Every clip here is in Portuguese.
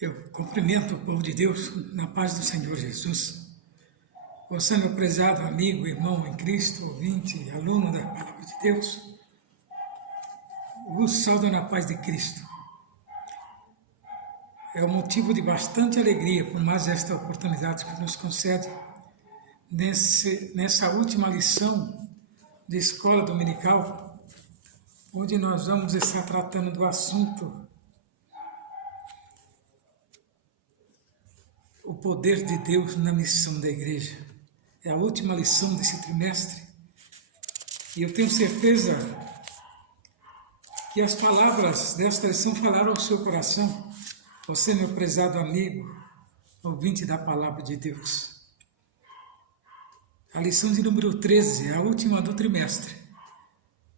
Eu cumprimento o povo de Deus na paz do Senhor Jesus. Você, meu prezado amigo, irmão em Cristo, ouvinte, aluno da Palavra de Deus, vos saúdo na paz de Cristo. É um motivo de alegria por mais esta oportunidade que nos concede nessa última lição de escola dominical, onde nós vamos estar tratando do assunto o poder de Deus na missão da igreja. É a última lição desse trimestre. E eu tenho certeza que as palavras desta lição falaram ao seu coração. Você, meu prezado amigo, ouvinte da Palavra de Deus. A lição de número 13, a última do trimestre.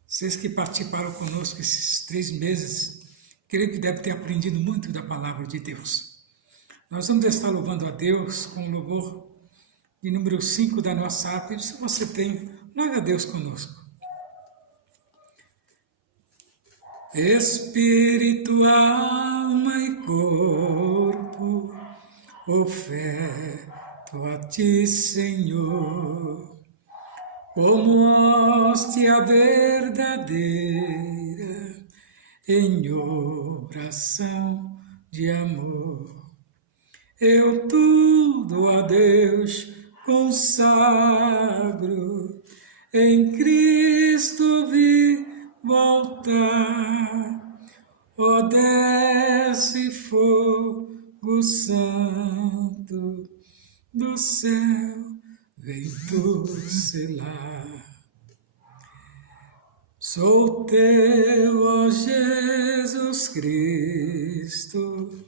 Vocês que participaram conosco esses 3 meses, creio que devem ter aprendido muito da Palavra de Deus. Nós vamos estar louvando a Deus com o louvor de número 5 da nossa ata. Se você tem, louve a Deus conosco. Espírito, alma e corpo, oferto a Ti, Senhor, como hóstia verdadeira, em oração de amor. Eu tudo a Deus consagro, em Cristo vi voltar, ó desce fogo santo do céu, vem tu selar. Sou teu, ó Jesus Cristo,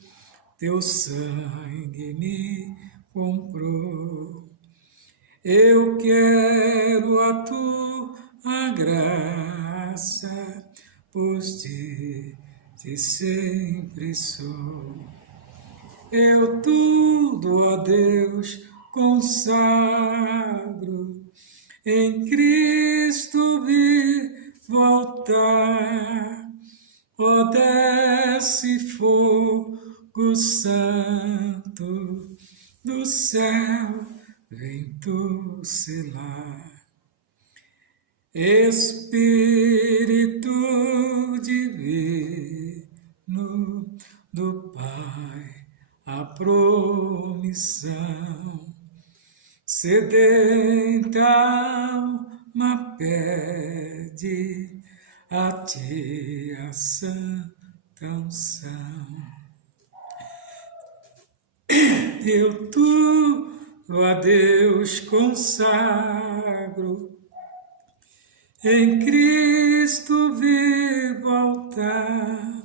teu sangue me comprou. Eu quero a tua graça, pois te sempre sou. Eu tudo a Deus consagro, em Cristo vi voltar, ó desce fogo santo do céu, vem tu selar. Espírito divino do Pai, a promissão, sedenta alma pede a Ti a santa unção. Eu tudo a Deus consagro, em Cristo vi voltar,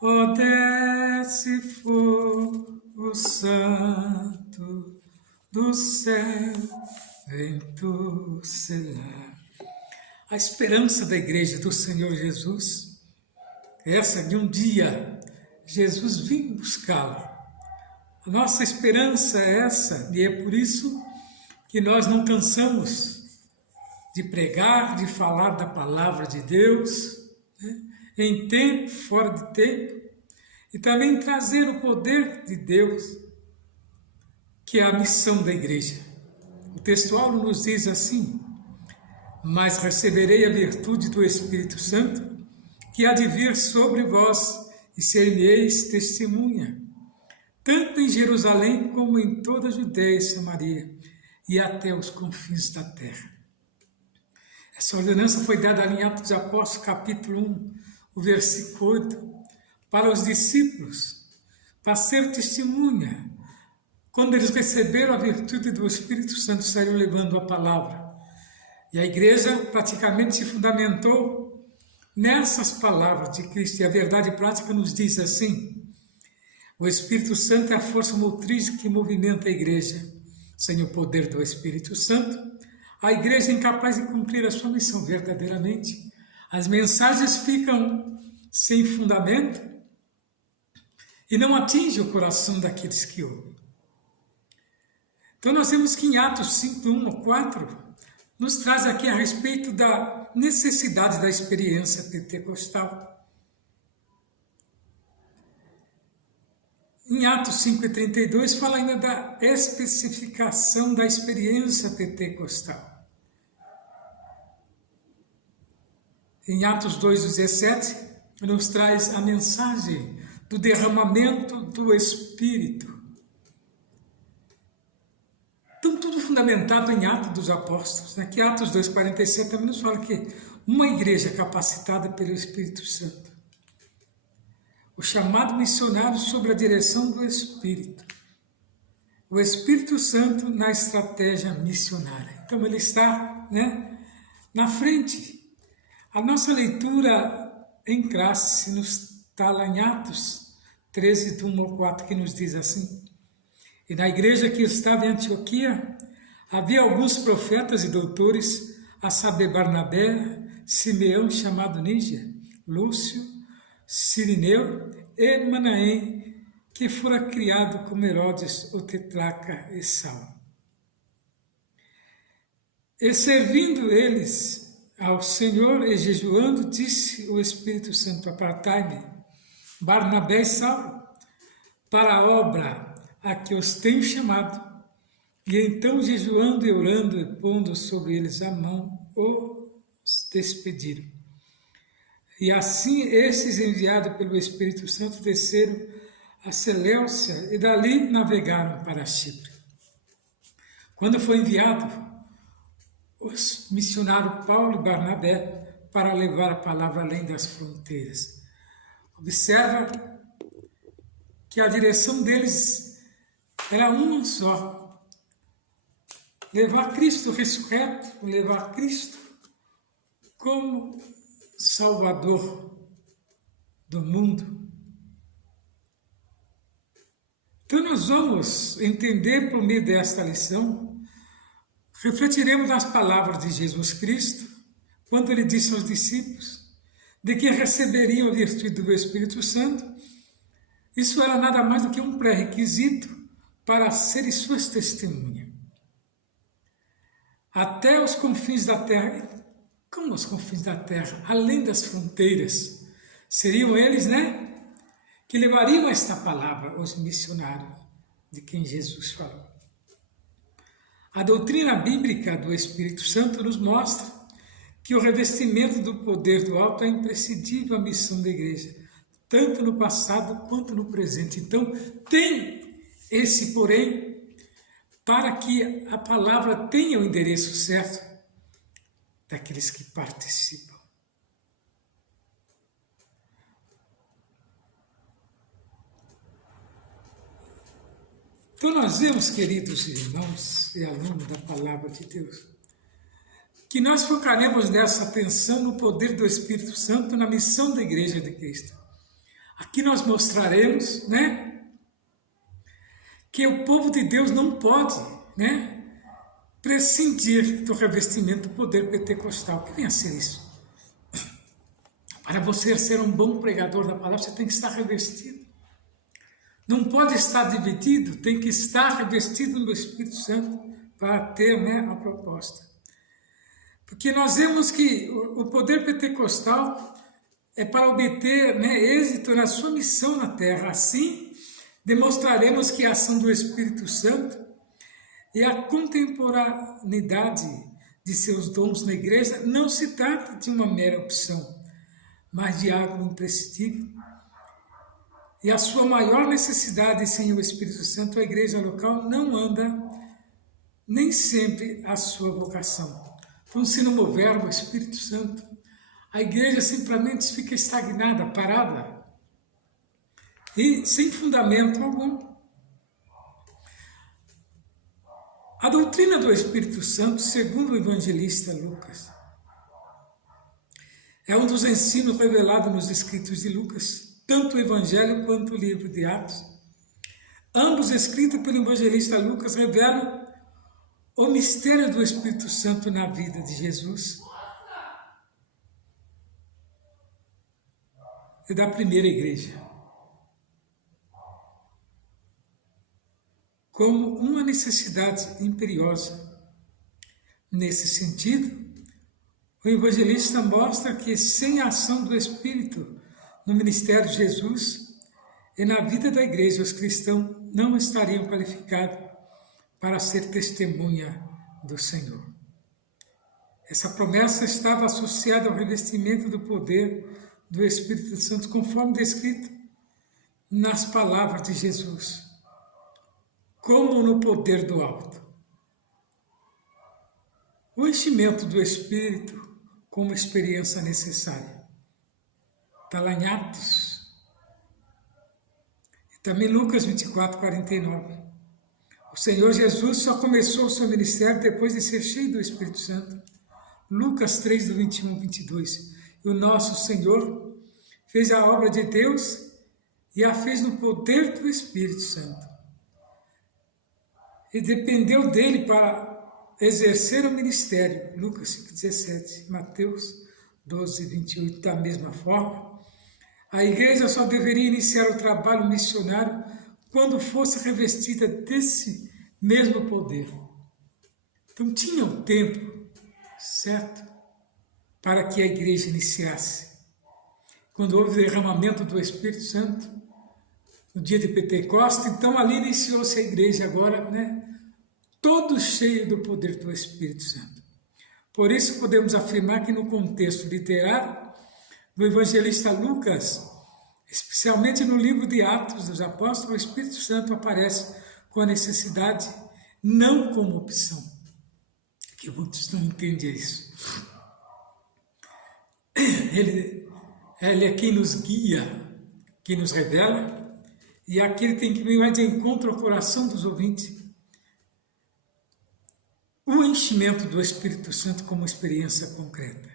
ó desce fogo santo do céu, vem tu selar. A esperança da igreja do Senhor Jesus, essa de um dia Jesus vir buscá-la. A nossa esperança é essa, e é por isso que nós não cansamos de pregar, de falar da palavra de Deus, né? Em tempo, fora de tempo, e também trazer o poder de Deus, que é a missão da igreja. O textual nos diz assim: mas receberei a virtude do Espírito Santo, que há de vir sobre vós, e ser-me-eis testemunha, tanto em Jerusalém como em toda a Judéia e Samaria, e até os confins da terra. Essa ordenança foi dada em Atos dos Apóstolos, capítulo 1, o versículo 8, para os discípulos, para ser testemunha. Quando eles receberam a virtude do Espírito Santo, saíram levando a palavra. E a igreja praticamente se fundamentou nessas palavras de Cristo. E a verdade prática nos diz assim: o Espírito Santo é a força motriz que movimenta a igreja. Sem o poder do Espírito Santo, a igreja é incapaz de cumprir a sua missão verdadeiramente. As mensagens ficam sem fundamento e não atingem o coração daqueles que ouvem. Então nós vemos que em Atos 5, 1 a 4, nos traz aqui a respeito da necessidade da experiência pentecostal. Em Em Atos 5:32 fala ainda da especificação da experiência pentecostal. Em Atos 2:17 nos traz a mensagem do derramamento do Espírito. Então, tudo fundamentado em Atos dos Apóstolos, né? Que Atos 2:47 também nos fala que uma igreja capacitada pelo Espírito Santo. O chamado missionário sob a direção do Espírito. O Espírito Santo na estratégia missionária. Então, ele está, né, na frente. A nossa leitura em classe nos está lá em Atos 13, do 1 ao 4, que nos diz assim: E na igreja que estava em Antioquia, havia alguns profetas e doutores, a saber Barnabé, Simeão, chamado Níger, Lúcio, Cirineu e Manaém, que fora criado como Herodes, o tetrarca e Saulo. E servindo eles ao Senhor e jejuando, disse o Espírito Santo: Apartai-me, Barnabé e Saulo, para a obra a que os tenho chamado. E então, jejuando e orando e pondo sobre eles a mão, os despediram. E assim esses, enviados pelo Espírito Santo, desceram a Seleucia e dali navegaram para Chipre. Quando foi enviado os missionários Paulo e Barnabé para levar a palavra além das fronteiras. Observa que a direção deles era uma só: levar Cristo ressurreto, levar Cristo como Salvador do mundo. Então nós vamos entender por meio desta lição, refletiremos nas palavras de Jesus Cristo, quando ele disse aos discípulos de que receberiam a virtude do Espírito Santo. Isso era nada mais do que um pré-requisito para serem suas testemunhas. Até os confins da terra. Como os confins da terra? Além das fronteiras. Seriam eles, né, que levariam esta palavra aos missionários de quem Jesus falou. A doutrina bíblica do Espírito Santo nos mostra que o revestimento do poder do alto é imprescindível à missão da igreja, tanto no passado quanto no presente. Então, tem esse porém, para que a palavra tenha o endereço certo daqueles que participam. Então nós vemos, queridos irmãos e alunos da Palavra de Deus, que nós focaremos nessa atenção no poder do Espírito Santo na missão da Igreja de Cristo. Aqui nós mostraremos, né, que o povo de Deus não pode, né, prescindir do revestimento do poder pentecostal. O que vem a ser isso? Para você ser um bom pregador da palavra, você tem que estar revestido. Não pode estar dividido, tem que estar revestido no Espírito Santo para ter, né, a proposta. Porque nós vemos que o poder pentecostal é para obter, né, êxito na sua missão na terra. Assim, demonstraremos que a ação do Espírito Santo e a contemporaneidade de seus dons na igreja não se trata de uma mera opção, mas de algo imprescindível. E a sua maior necessidade sem o Espírito Santo, a igreja local não anda nem sempre a sua vocação. Então, se não houver o Espírito Santo, a igreja simplesmente fica estagnada, parada e sem fundamento algum. A doutrina do Espírito Santo, segundo o evangelista Lucas, é um dos ensinos revelados nos escritos de Lucas, tanto o Evangelho quanto o livro de Atos. Ambos escritos pelo evangelista Lucas revelam o mistério do Espírito Santo na vida de Jesus e da primeira igreja, como uma necessidade imperiosa. Nesse sentido, o evangelista mostra que sem a ação do Espírito no ministério de Jesus, e na vida da igreja os cristãos não estariam qualificados para ser testemunha do Senhor. Essa promessa estava associada ao revestimento do poder do Espírito Santo, conforme descrito nas palavras de Jesus, como no poder do alto. O enchimento do Espírito como experiência necessária. Está lá em Atos. E também Lucas 24, 49. O Senhor Jesus só começou o seu ministério depois de ser cheio do Espírito Santo. Lucas 3, do 21 ao 22. E o nosso Senhor fez a obra de Deus e a fez no poder do Espírito Santo. E dependeu dele para exercer o ministério. Lucas 5, 17. Mateus 12, 28. Da mesma forma, a igreja só deveria iniciar o trabalho missionário quando fosse revestida desse mesmo poder. Então tinha um tempo certo para que a igreja iniciasse. Quando houve o derramamento do Espírito Santo, no dia de Pentecostes, então ali iniciou-se a igreja agora, todo cheio do poder do Espírito Santo. Por isso podemos afirmar que no contexto literário do evangelista Lucas, especialmente no livro de Atos dos Apóstolos, o Espírito Santo aparece com a necessidade, não como opção. Que muitos não entendem isso. Ele é quem nos guia, quem nos revela, e aquele tem que vir de encontro ao coração dos ouvintes. O enchimento do Espírito Santo como experiência concreta.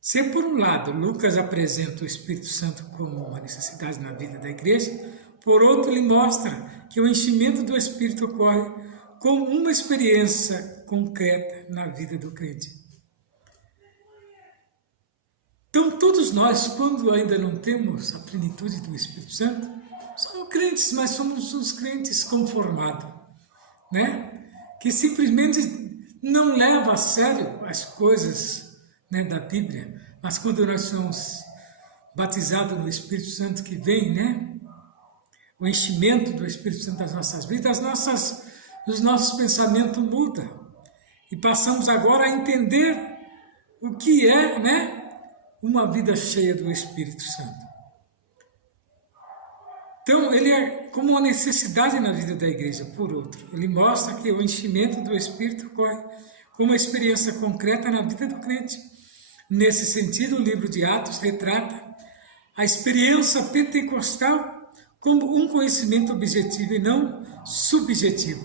Se por um lado Lucas apresenta o Espírito Santo como uma necessidade na vida da igreja, por outro ele mostra que o enchimento do Espírito ocorre como uma experiência concreta na vida do crente. Então todos nós, quando ainda não temos a plenitude do Espírito Santo, somos crentes, mas somos os crentes conformados, que simplesmente não levam a sério as coisas da Bíblia, mas quando nós somos batizados no Espírito Santo que vem, o enchimento do Espírito Santo das nossas vidas, os nossos pensamentos mudam e passamos agora a entender o que é, uma vida cheia do Espírito Santo. Então, ele é como uma necessidade na vida da igreja, por outro. Ele mostra que o enchimento do Espírito ocorre como uma experiência concreta na vida do crente. Nesse sentido, o livro de Atos retrata a experiência pentecostal como um conhecimento objetivo e não subjetivo.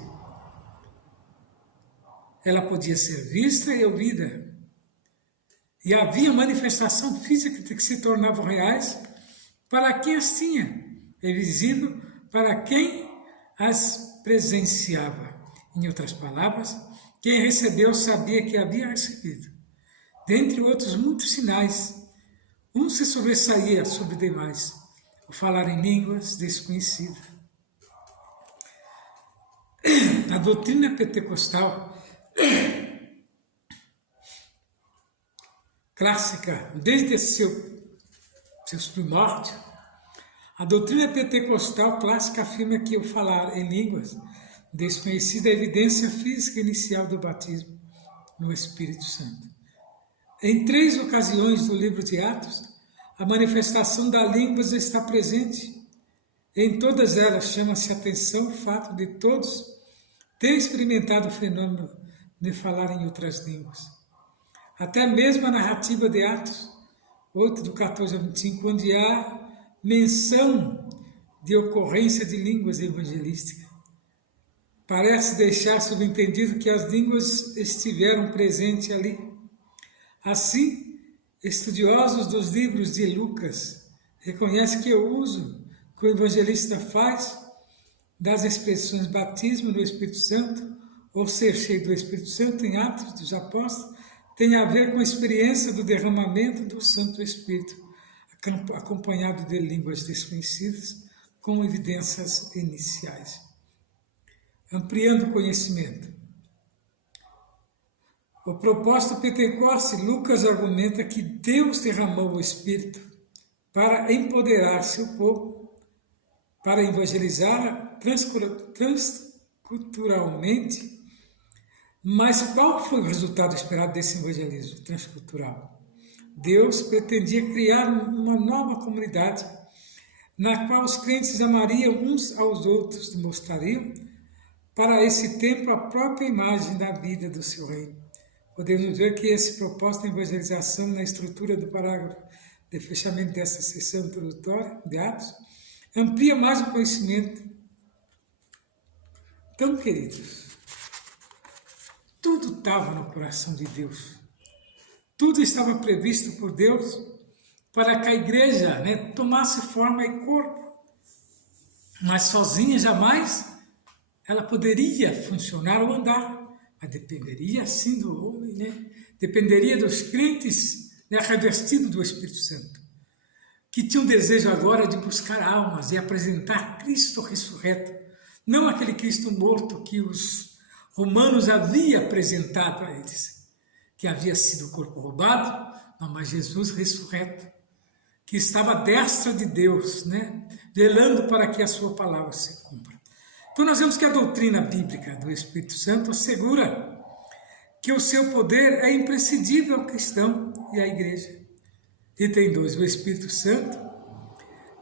Ela podia ser vista e ouvida. E havia manifestação física que se tornavam reais para quem as tinha, e visível para quem as presenciava. Em outras palavras, quem recebeu sabia que havia recebido. Dentre outros muitos sinais, um se sobressaía sobre demais, o falar em línguas desconhecidas. Na doutrina pentecostal clássica, desde seus primórdios, a doutrina pentecostal clássica afirma que o falar em línguas desconhecidas é a evidência física inicial do batismo no Espírito Santo. Em 3 ocasiões do livro de Atos, a manifestação das línguas está presente. Em todas elas chama-se atenção o fato de todos terem experimentado o fenômeno de falar em outras línguas. Até mesmo a narrativa de Atos 8, do 14 ao 25, onde há menção de ocorrência de línguas evangelísticas, parece deixar subentendido que as línguas estiveram presentes ali. Assim, estudiosos dos livros de Lucas reconhecem que o uso que o evangelista faz das expressões batismo no Espírito Santo ou ser cheio do Espírito Santo em Atos dos Apóstolos tem a ver com a experiência do derramamento do Santo Espírito, acompanhado de línguas desconhecidas, como evidências iniciais. Ampliando o conhecimento. O propósito do Pentecostes, Lucas argumenta que Deus derramou o Espírito para empoderar seu povo para evangelizar transculturalmente. Mas qual foi o resultado esperado desse evangelismo transcultural? Deus pretendia criar uma nova comunidade na qual os crentes amariam uns aos outros, demonstrariam para esse tempo a própria imagem da vida do seu reino. Podemos ver que esse propósito de evangelização na estrutura do parágrafo de fechamento dessa sessão introdutória de Atos amplia mais o conhecimento. Então, queridos, tudo estava no coração de Deus. Tudo estava previsto por Deus para que a igreja, tomasse forma e corpo. Mas sozinha jamais ela poderia funcionar ou andar. Mas dependeria sim do homem, dependeria dos crentes, revestidos do Espírito Santo, que tinham desejo agora de buscar almas e apresentar Cristo ressurreto, não aquele Cristo morto que os romanos haviam apresentado a eles, que havia sido o corpo roubado, mas Jesus ressurreto, que estava à destra de Deus, velando para que a sua palavra se cumpra. Então nós vemos que a doutrina bíblica do Espírito Santo assegura que o seu poder é imprescindível ao cristão e à igreja. Item 2, o Espírito Santo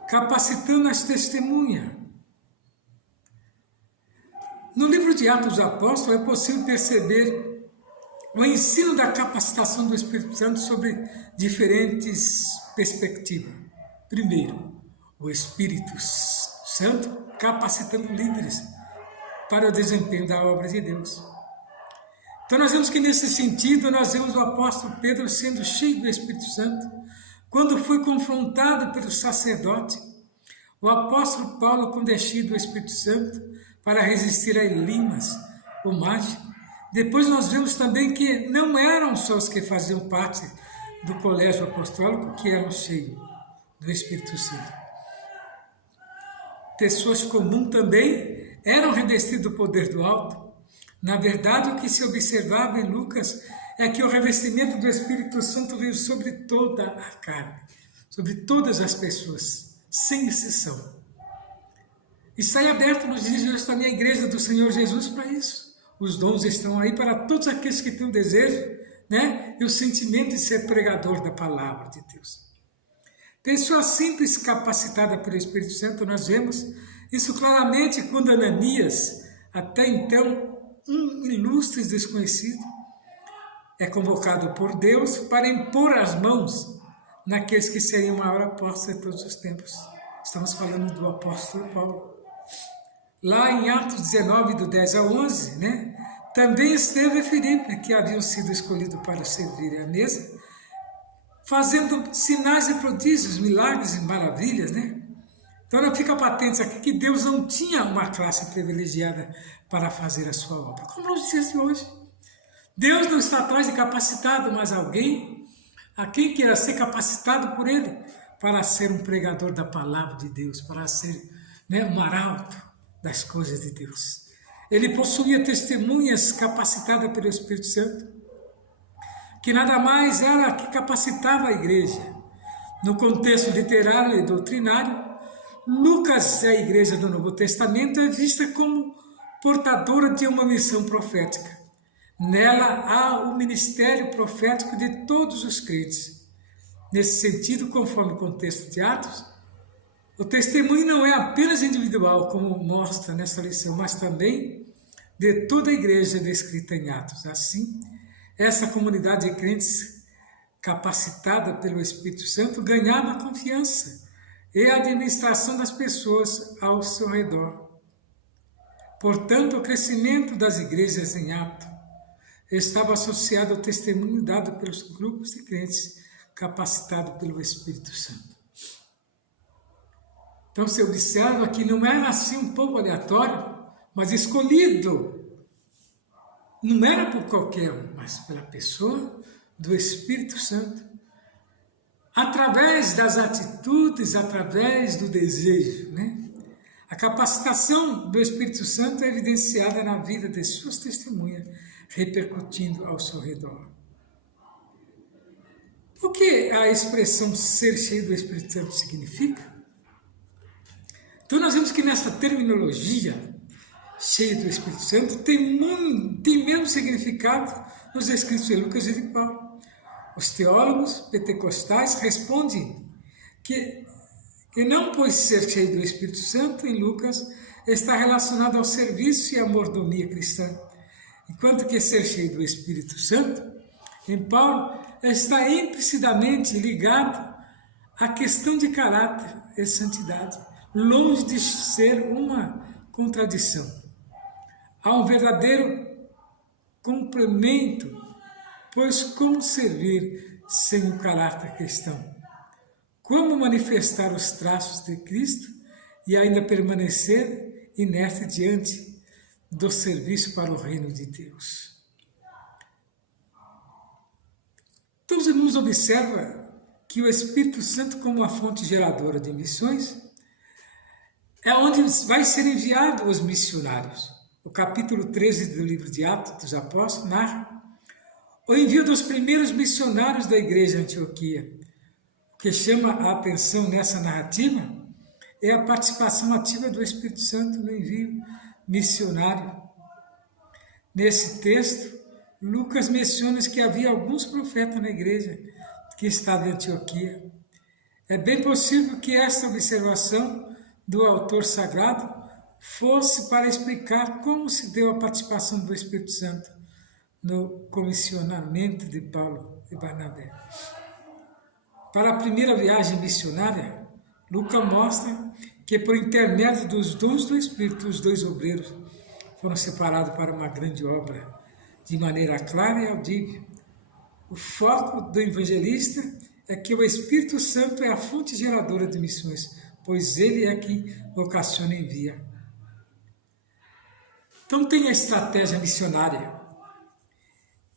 capacitando as testemunhas. No livro de Atos dos Apóstolos é possível perceber o ensino da capacitação do Espírito Santo sobre diferentes perspectivas. Primeiro, o Espírito Santo capacitando líderes para o desempenho da obra de Deus. Então nós vemos que nesse sentido, nós vemos o apóstolo Pedro sendo cheio do Espírito Santo, quando foi confrontado pelo sacerdote, o apóstolo Paulo convestido do Espírito Santo para resistir a Elimas, o mágico. Depois nós vemos também que não eram só os que faziam parte do colégio apostólico que eram cheios do Espírito Santo. Pessoas comuns também eram revestidas do poder do alto. Na verdade, o que se observava em Lucas é que o revestimento do Espírito Santo veio sobre toda a carne, sobre todas as pessoas, sem exceção. E sai aberto nos dias de hoje também a igreja do Senhor Jesus para isso. Os dons estão aí para todos aqueles que têm o desejo, e o sentimento de ser pregador da palavra de Deus. Pessoa simples capacitada pelo Espírito Santo, nós vemos isso claramente quando Ananias, até então um ilustre desconhecido, é convocado por Deus para impor as mãos naqueles que seriam o maior apóstolo de todos os tempos. Estamos falando do apóstolo Paulo. Lá em Atos 19, do 10 a 11, também esteve Filipe, que haviam sido escolhidos para servir à mesa, fazendo sinais e prodígios, milagres e maravilhas, Então não fica patente aqui que Deus não tinha uma classe privilegiada para fazer a sua obra. Como nos dias de hoje. Deus não está atrás de capacitado, mas alguém a quem queira ser capacitado por Ele para ser um pregador da palavra de Deus, para ser um arauto das coisas de Deus. Ele possuía testemunhas capacitadas pelo Espírito Santo, que nada mais era que capacitava a igreja. No contexto literário e doutrinário, Lucas, a igreja do Novo Testamento, é vista como portadora de uma missão profética. Nela há o ministério profético de todos os crentes. Nesse sentido, conforme o contexto de Atos, o testemunho não é apenas individual, como mostra nessa lição, mas também de toda a igreja descrita em Atos. Assim, essa comunidade de crentes capacitada pelo Espírito Santo ganhava confiança e a administração das pessoas ao seu redor. Portanto, o crescimento das igrejas em Atos estava associado ao testemunho dado pelos grupos de crentes capacitados pelo Espírito Santo. Então, se observa que não era assim um povo aleatório, mas escolhido. Não era por qualquer um, mas pela pessoa do Espírito Santo. Através das atitudes, através do desejo, A capacitação do Espírito Santo é evidenciada na vida de suas testemunhas, repercutindo ao seu redor. O que a expressão ser cheio do Espírito Santo significa? Então nós vemos que nessa terminologia cheia do Espírito Santo tem menos significado nos escritos de Lucas e de Paulo. Os teólogos pentecostais respondem que não por ser cheio do Espírito Santo, em Lucas, está relacionado ao serviço e à mordomia cristã, enquanto que ser cheio do Espírito Santo, em Paulo, está implicitamente ligado à questão de caráter e santidade, longe de ser uma contradição. Há um verdadeiro complemento, pois como servir sem o caráter cristão? Como manifestar os traços de Cristo e ainda permanecer inerte diante do serviço para o reino de Deus? Então, os irmãos observam que o Espírito Santo, como a fonte geradora de missões, é onde vai ser enviado os missionários. O capítulo 13 do livro de Atos dos Apóstolos narra o envio dos primeiros missionários da igreja de Antioquia. O que chama a atenção nessa narrativa é a participação ativa do Espírito Santo no envio missionário. Nesse texto, Lucas menciona que havia alguns profetas na igreja que estava em Antioquia. É bem possível que esta observação do autor sagrado fosse para explicar como se deu a participação do Espírito Santo no comissionamento de Paulo e Barnabé. Para a primeira viagem missionária, Lucas mostra que por intermédio dos dons do Espírito, os dois obreiros foram separados para uma grande obra, de maneira clara e audível. O foco do evangelista é que o Espírito Santo é a fonte geradora de missões, pois ele é que vocaciona e envia. Então tem a estratégia missionária.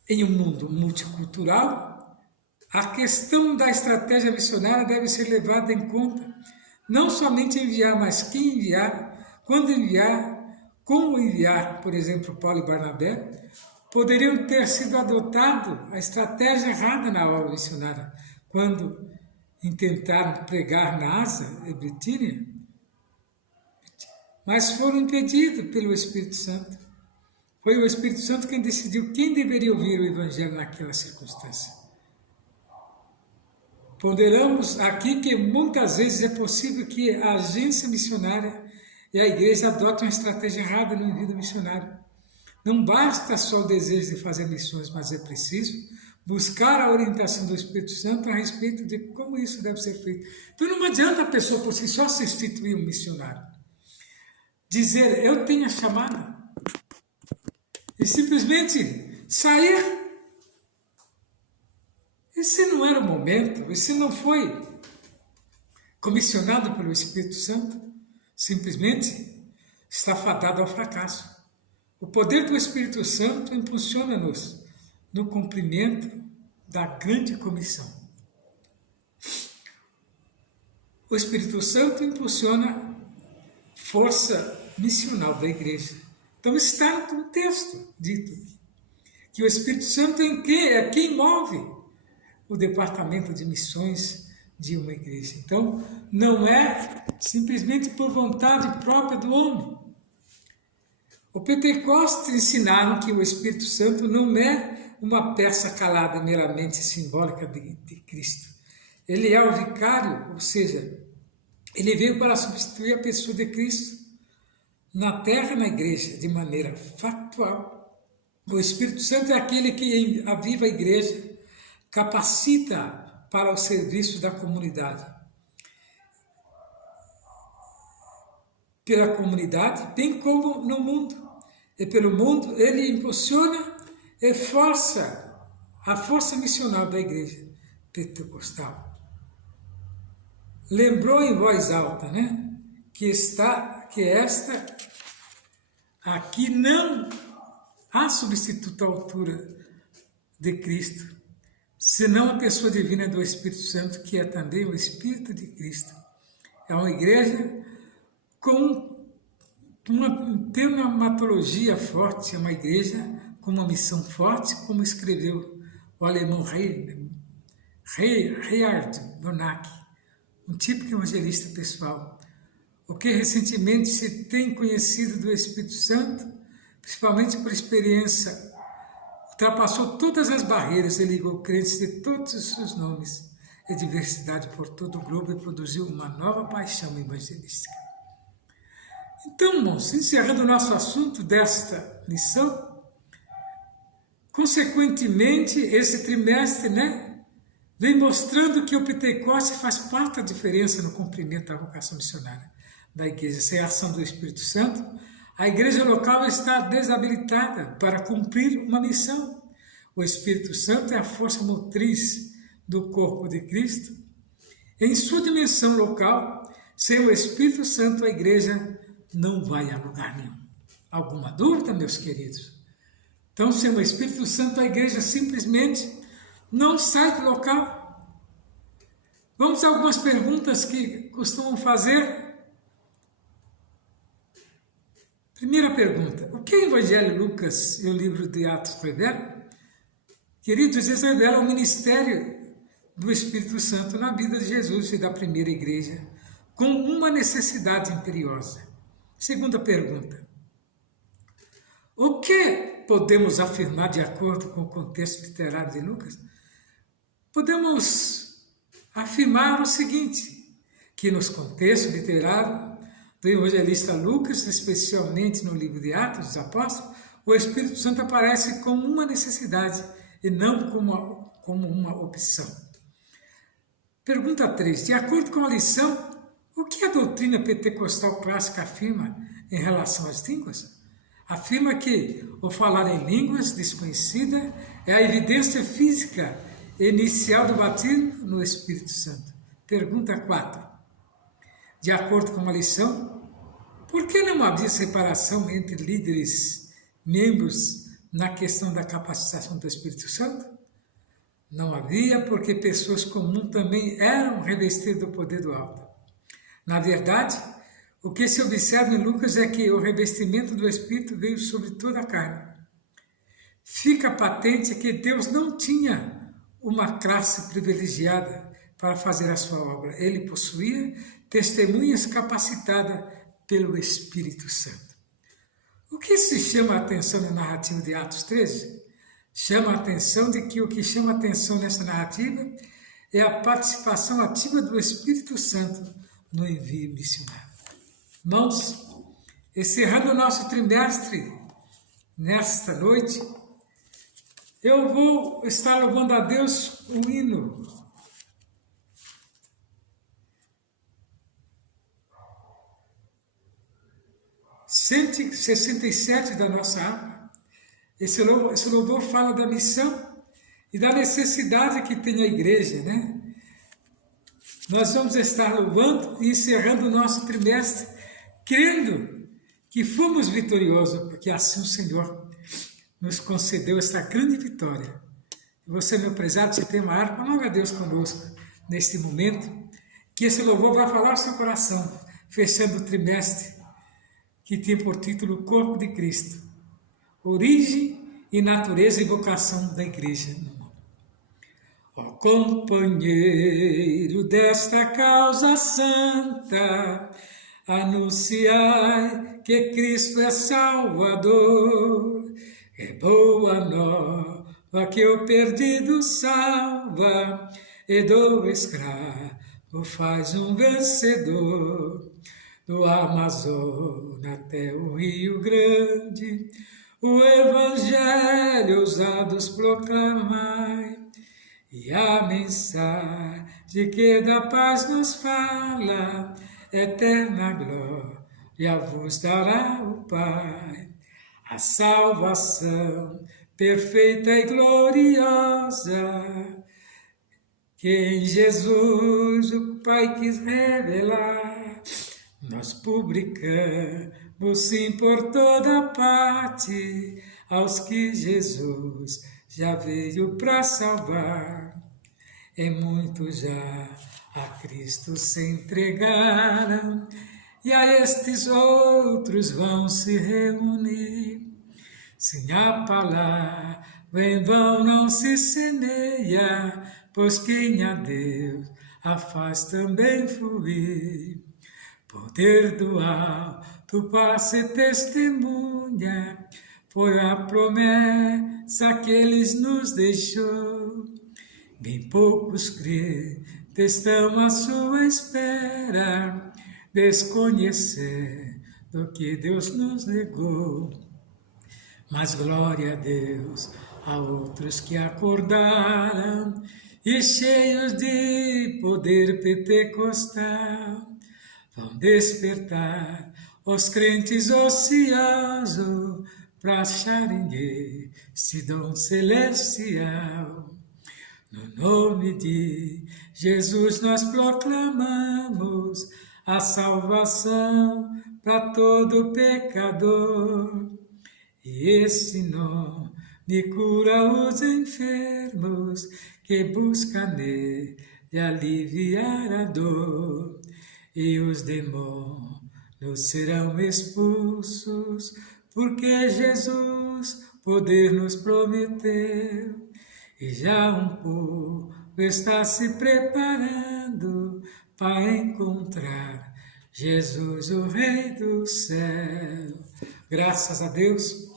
Em um mundo multicultural, a questão da estratégia missionária deve ser levada em conta, não somente enviar, mas quem enviar, quando enviar, como enviar. Por exemplo, Paulo e Barnabé poderiam ter sido adotado a estratégia errada na obra missionária, quando intentaram pregar na Ásia e Bitínia, mas foram impedidos pelo Espírito Santo. Foi o Espírito Santo quem decidiu quem deveria ouvir o Evangelho naquela circunstância. Ponderamos aqui que muitas vezes é possível que a agência missionária e a igreja adotem uma estratégia errada no envio missionário. Não basta só o desejo de fazer missões, mas é preciso buscar a orientação do Espírito Santo a respeito de como isso deve ser feito. Então não adianta a pessoa por si só se instituir um missionário. Dizer, eu tenho a chamada, e simplesmente sair. Esse não era o momento, esse não foi comissionado pelo Espírito Santo, simplesmente está fadado ao fracasso. O poder do Espírito Santo impulsiona-nos no cumprimento da grande comissão. O Espírito Santo impulsiona força missional da igreja. Então está no contexto dito que o Espírito Santo é quem move o departamento de missões de uma igreja. Então não é simplesmente por vontade própria do homem. O Pentecostes ensinaram que o Espírito Santo não é uma peça calada meramente simbólica de Cristo. Ele é o vicário, ou seja, ele veio para substituir a pessoa de Cristo na terra e na igreja, de maneira factual. O Espírito Santo é aquele que aviva a igreja, capacita para o serviço da comunidade. Pela comunidade, bem como no mundo. E pelo mundo, ele impulsiona e força a força missional da igreja pentecostal. Lembrou em voz alta, né? Que esta aqui não há substituto à altura de Cristo, senão a pessoa divina do Espírito Santo, que é também o Espírito de Cristo. É uma igreja com uma pneumatologia forte, é uma igreja com uma missão forte, como escreveu o alemão Reinhard Bonnke, um típico evangelista pessoal. o que recentemente se tem conhecido do Espírito Santo, principalmente por experiência, ultrapassou todas as barreiras e ligou crentes de todos os seus nomes e diversidade por todo o globo e produziu uma nova paixão evangelística. Então, irmãos, encerrando o nosso assunto desta lição, consequentemente, esse trimestre, vem mostrando que o Pentecostes faz parte da diferença no cumprimento da vocação missionária da igreja. Sem a ação do Espírito Santo, a igreja local está desabilitada para cumprir uma missão. O Espírito Santo é a força motriz do corpo de Cristo. Em sua dimensão local, sem o Espírito Santo, a igreja não vai a lugar nenhum. Alguma dúvida, meus queridos? Então, sem o Espírito Santo, a igreja simplesmente não sai do local. Vamos a algumas perguntas que costumam fazer. Primeira pergunta: o que o Evangelho Lucas e o livro de Atos revelam? Queridos, eles revelam o ministério do Espírito Santo na vida de Jesus e da primeira igreja, com uma necessidade imperiosa. Segunda pergunta: o que podemos afirmar de acordo com o contexto literário de Lucas? Podemos afirmar o seguinte, que nos contextos literários do evangelista Lucas, especialmente no livro de Atos dos Apóstolos, o Espírito Santo aparece como uma necessidade e não como uma opção. Pergunta 3. De acordo com a lição, o que a doutrina pentecostal clássica afirma em relação às línguas? Afirma que o falar em línguas desconhecida é a evidência física inicial do batismo no Espírito Santo. Pergunta 4. De acordo com a lição, por que não havia separação entre líderes, membros, na questão da capacitação do Espírito Santo? Não havia, porque pessoas comuns também eram revestidas do poder do alto. Na verdade, o que se observa em Lucas é que o revestimento do Espírito veio sobre toda a carne. Fica patente que Deus não tinha uma classe privilegiada para fazer a sua obra. Ele possuía testemunhas capacitadas pelo Espírito Santo. O que se chama a atenção na narrativa de Atos 13? Chama a atenção de que o que chama a atenção nessa narrativa é a participação ativa do Espírito Santo no envio missionário. Irmãos, encerrando o nosso trimestre nesta noite, eu vou estar louvando a Deus um hino. Cento 67 da nossa alma. Esse louvor fala da missão e da necessidade que tem a igreja, Nós vamos estar louvando e encerrando o nosso trimestre, crendo que fomos vitoriosos, porque assim o Senhor nos concedeu esta grande vitória. E você, meu prezado, se tem uma harpa, louve a Deus conosco neste momento, que esse louvor vai falar ao seu coração, fechando o trimestre, que tem por título Corpo de Cristo, origem e natureza e vocação da igreja no mundo. Ó companheiro desta causa santa, anunciai que Cristo é Salvador, é boa nova que o perdido salva, e do escravo faz um vencedor. Do Amazonas até o Rio Grande, o Evangelho ousados proclamai, e a mensagem que da paz nos fala, eterna glória vos dará o Pai. A salvação perfeita e gloriosa, que em Jesus o Pai quis revelar, nós publicamos sim por toda parte, aos que Jesus já veio para salvar. E muitos já a Cristo se entregaram, e a estes outros vão se reunir. Sem a palavra em vão não se semeia, pois quem a Deus a faz também fluir. Poder do alto para ser testemunha, foi a promessa que Ele nos deixou. Bem poucos crentes estão à sua espera, desconhecer do que Deus nos negou. Mas glória a Deus a outros que acordaram e cheios de poder pentecostal, vão despertar os crentes ociosos para acharem esse dom celestial. No nome de Jesus nós proclamamos a salvação para todo pecador. E esse nome cura os enfermos que buscam nele aliviar a dor. E os demônios serão expulsos, porque Jesus poder nos prometeu. E já um povo está se preparando para encontrar Jesus, o Rei do céu. Graças a Deus.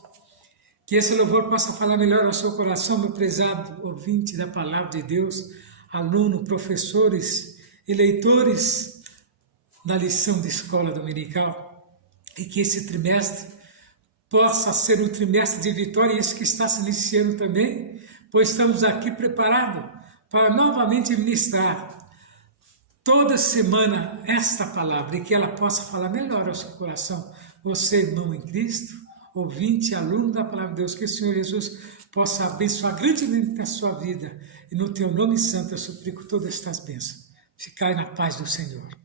Que esse louvor possa falar melhor ao seu coração, meu prezado ouvinte da Palavra de Deus, aluno, professores e leitores da lição de escola dominical. E que esse trimestre possa ser um trimestre de vitória, e esse que está se iniciando também, pois estamos aqui preparados para novamente ministrar toda semana esta palavra, e que ela possa falar melhor ao seu coração. Você, irmão em Cristo, ouvinte, aluno da Palavra de Deus, que o Senhor Jesus possa abençoar grandemente a sua vida, e no teu nome santo eu suplico todas estas bênçãos. Ficai na paz do Senhor.